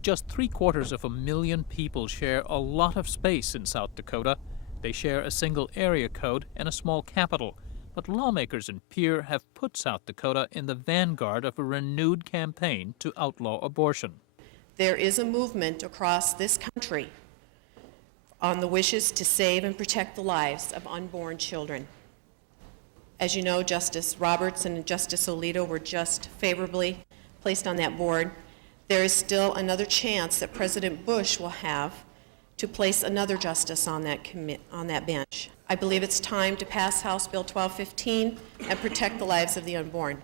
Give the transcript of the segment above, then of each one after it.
Just 750,000 people share a lot of space in South Dakota. They share a single area code and a small capital. But lawmakers in Pierre have put South Dakota in the vanguard of a renewed campaign to outlaw abortion. There is a movement across this country on the wishes to save and protect the lives of unborn children. As you know, Justice Roberts and Justice Alito were just favorably placed on that board. There is still another chance that President Bush will have to place another justice on that bench. I believe it's time to pass House Bill 1215 and protect the lives of the unborn.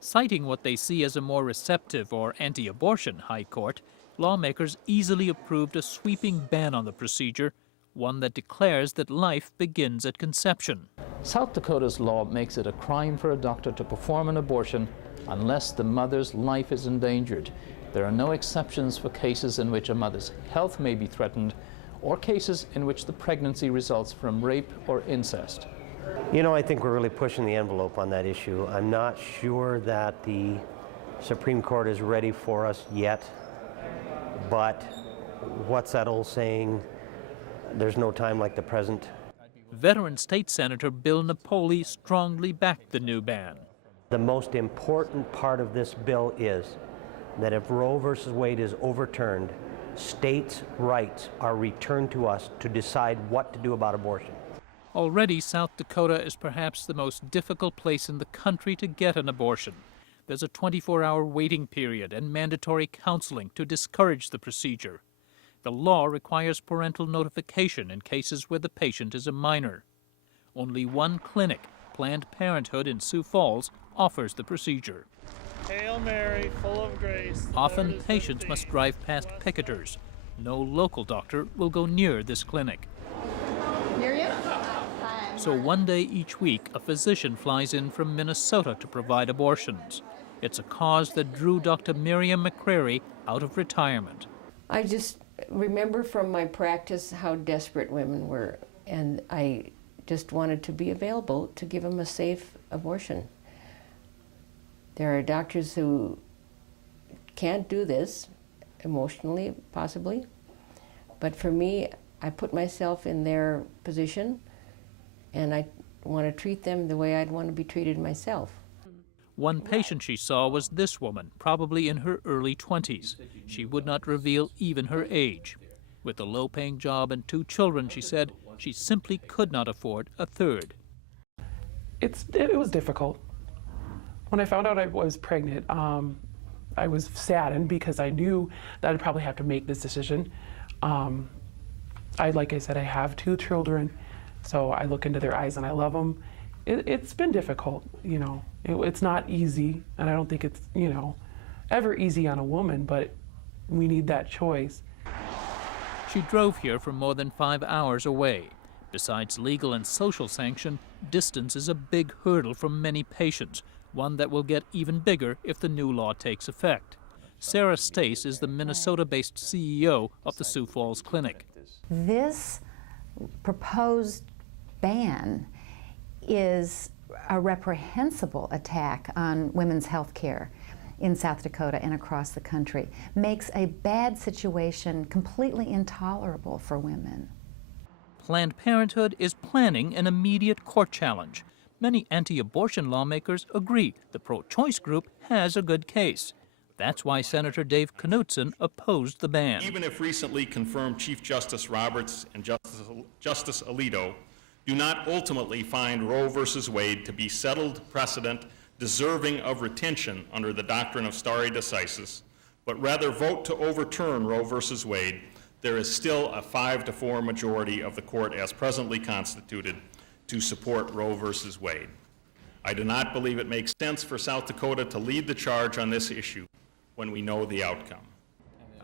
Citing what they see as a more receptive or anti-abortion high court, lawmakers easily approved a sweeping ban on the procedure, one that declares that life begins at conception. South Dakota's law makes it a crime for a doctor to perform an abortion unless the mother's life is endangered. There are no exceptions for cases in which a mother's health may be threatened or cases in which the pregnancy results from rape or incest. You know, I think we're really pushing the envelope on that issue. I'm not sure that the Supreme Court is ready for us yet, but what's that old saying? There's no time like the present. Veteran State Senator Bill Napoli strongly backed the new ban. The most important part of this bill is that if Roe versus Wade is overturned, states' rights are returned to us to decide what to do about abortion. Already, South Dakota is perhaps the most difficult place in the country to get an abortion. There's a 24-hour waiting period and mandatory counseling to discourage the procedure. The law requires parental notification in cases where the patient is a minor. Only one clinic, Planned Parenthood in Sioux Falls, offers the procedure. Hail Mary, full of grace. Often, patients must drive past picketers. No local doctor will go near this clinic. So one day each week, a physician flies in from Minnesota to provide abortions. It's a cause that drew Dr. Miriam McCrary out of retirement. I just remember from my practice how desperate women were, and I just wanted to be available to give them a safe abortion. There are doctors who can't do this, emotionally, possibly, but for me, I put myself in their position, and I want to treat them the way I'd want to be treated myself. One patient she saw was this woman, probably in her early 20s. She would not reveal even her age. With a low-paying job and 2 children, she said she simply could not afford a third. It was difficult. When I found out I was pregnant, I was saddened because I knew that I'd probably have to make this decision. Like I said, I have 2 children, so I look into their eyes and I love them. It's been difficult, you know. It's not easy, and I don't think it's, you know, ever easy on a woman, but we need that choice. She drove here from more than 5 hours away. Besides legal and social sanction, distance is a big hurdle for many patients, one that will get even bigger if the new law takes effect. Sarah Stace is the Minnesota-based CEO of the Sioux Falls Clinic. This proposed ban is a reprehensible attack on women's health care in South Dakota and across the country. Makes a bad situation completely intolerable for women. Planned Parenthood is planning an immediate court challenge. Many anti-abortion lawmakers agree the pro-choice group has a good case. That's why Senator Dave Knutson opposed the ban. Even if recently confirmed Chief Justice Roberts and Justice Alito do not ultimately find Roe versus Wade to be settled precedent deserving of retention under the doctrine of stare decisis, but rather vote to overturn Roe versus Wade, there is still a 5-4 majority of the court as presently constituted to support Roe versus Wade. I do not believe it makes sense for South Dakota to lead the charge on this issue when we know the outcome.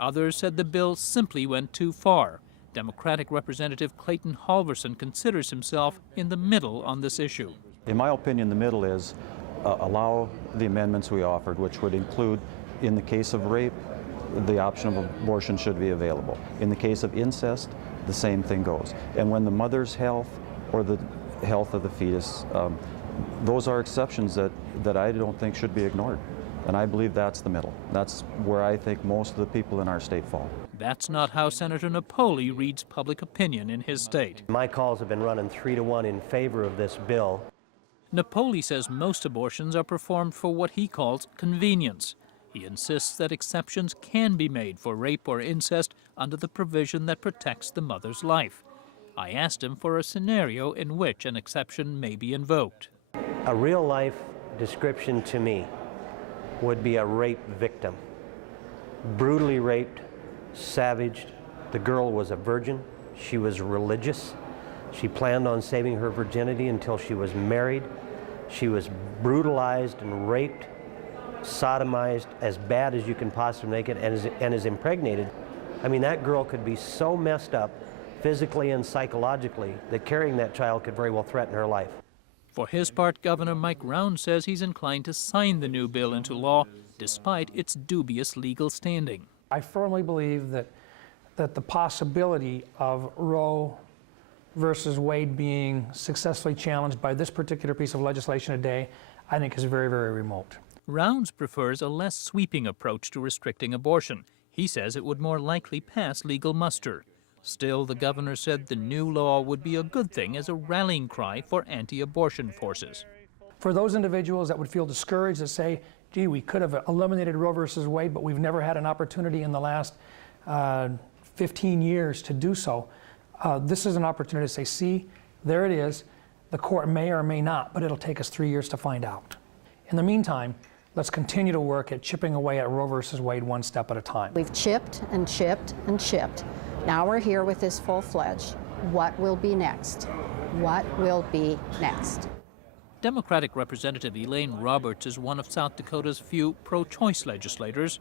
Others said the bill simply went too far. Democratic Representative Clayton Halverson considers himself in the middle on this issue. In my opinion, the middle is allow the amendments we offered, which would include, in the case of rape, the option of abortion should be available. In the case of incest, the same thing goes. And when the mother's health or the health of the fetus, those are exceptions that I don't think should be ignored. And I believe that's the middle. That's where I think most of the people in our state fall. That's not how Senator Napoli reads public opinion in his state. My calls have been running 3-1 in favor of this bill. Napoli says most abortions are performed for what he calls convenience. He insists that exceptions can be made for rape or incest under the provision that protects the mother's life. I asked him for a scenario in which an exception may be invoked. A real-life description to me would be a rape victim. Brutally raped, savaged. The girl was a virgin. She was religious. She planned on saving her virginity until she was married. She was brutalized and raped, sodomized, as bad as you can possibly make it, and is impregnated. I mean, that girl could be so messed up physically and psychologically that carrying that child could very well threaten her life. For his part, Governor Mike Rounds says he's inclined to sign the new bill into law, despite its dubious legal standing. I firmly believe that the possibility of Roe versus Wade being successfully challenged by this particular piece of legislation today, I think is very, very remote. Rounds prefers a less sweeping approach to restricting abortion. He says it would more likely pass legal muster. Still, the governor said the new law would be a good thing as a rallying cry for anti-abortion forces. For those individuals that would feel discouraged, that say, gee, we could have eliminated Roe versus Wade, but we've never had an opportunity in the last 15 years to do so, this is an opportunity to say, see, there it is. The court may or may not, but it'll take us 3 years to find out. In the meantime, let's continue to work at chipping away at Roe versus Wade one step at a time. We've chipped and chipped and chipped. Now we're here with this full-fledged. What will be next? What will be next? Democratic Representative Elaine Roberts is one of South Dakota's few pro-choice legislators.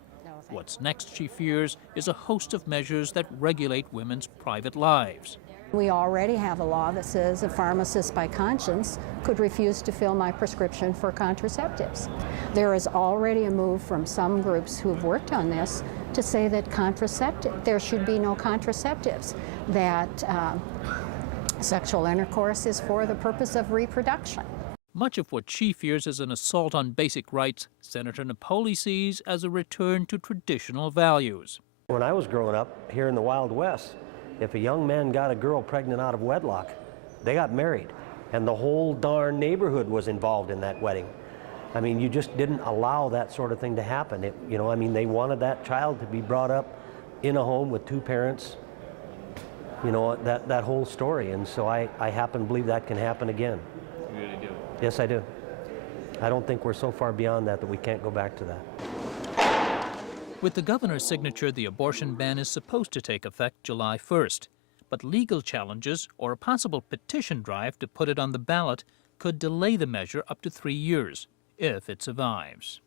What's next, she fears, is a host of measures that regulate women's private lives. We already have a law that says a pharmacist by conscience could refuse to fill my prescription for contraceptives. There is already a move from some groups who have worked on this to say that there should be no contraceptives, that sexual intercourse is for the purpose of reproduction. Much of what she fears is an assault on basic rights, Senator Napoli sees as a return to traditional values. When I was growing up here in the Wild West, if a young man got a girl pregnant out of wedlock, they got married, and the whole darn neighborhood was involved in that wedding. I mean, you just didn't allow that sort of thing to happen. I mean, they wanted that child to be brought up in a home with two parents, that whole story. And so I happen to believe that can happen again. You really do? Yes, I do. I don't think we're so far beyond that we can't go back to that. With the governor's signature, the abortion ban is supposed to take effect July 1st. But legal challenges or a possible petition drive to put it on the ballot could delay the measure up to 3 years, if it survives.